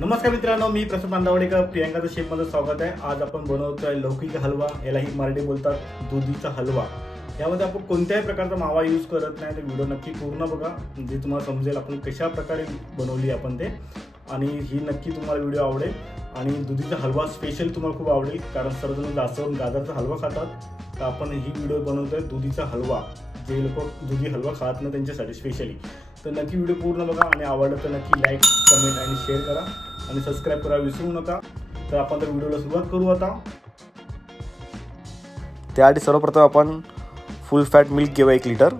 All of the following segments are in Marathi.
नमस्कार मित्रांनो, मी प्रसाद बांदावडेकर प्रियांकाच्या शेफमध्ये स्वागत आहे। आज आपण बनवतोय लौकी का हलवा, यालाही मराठी बोलतात दुधीचा हलवा। यामध्ये आपण कोणत्याही प्रकारचा मावा यूज करत नाही, तर व्हिडिओ नक्की पूर्ण बघा म्हणजे तुम्हाला समजेल आपण कशा प्रकारे बनवली आपण ते, आणि ही नक्की तुम्हाला व्हिडिओ आवडेल। आणि दुधीचा हलवा स्पेशल तुम्हाला खूप आवडेल, कारण सर्वजण जास्त गाजरचा हलवा खातात, तर आपण ही व्हिडिओ बनवतोय दुधीचा हलवा। जे लोक दुधी हलवा खात नाही त्यांच्यासाठी स्पेशली, तर नक्की व्हिडिओ पूर्ण बघा आणि आवडलं तर नक्की लाईक, कमेंट आणि शेअर करा आणि सबस्क्राइब करायला विसरू नका। तर आपण तर व्हिडिओला सुरुवात करू आता। त्याआधी सर्वप्रथम आपण फुल फॅट मिल्क घेऊ 1 लिटर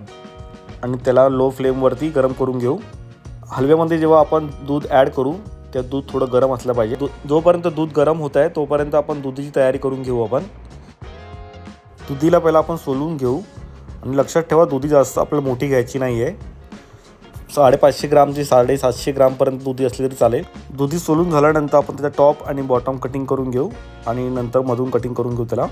आणि त्याला लो फ्लेमवरती गरम करून घेऊ। हलव्यामध्ये जेव्हा आपण दूध ॲड करू त्या दूध थोडं गरम असलं पाहिजे। जोपर्यंत दूध गरम होत आहे तोपर्यंत आपण दुधीची तयारी करून घेऊ। आपण दुधीला पहिला आपण सोलून घेऊ आणि लक्षात ठेवा दुधी जास्त आपल्याला मोठी घ्यायची नाही आहे। 550 ग्राम ते 750 ग्रामपर्यंत दुधी असली तरी चालेल। दुधी सोलून झाल्यानंतर आपण त्याचा टॉप आणि बॉटम कटिंग करून घेऊ आणि नंतर मधून कटिंग करून घेऊ त्याला।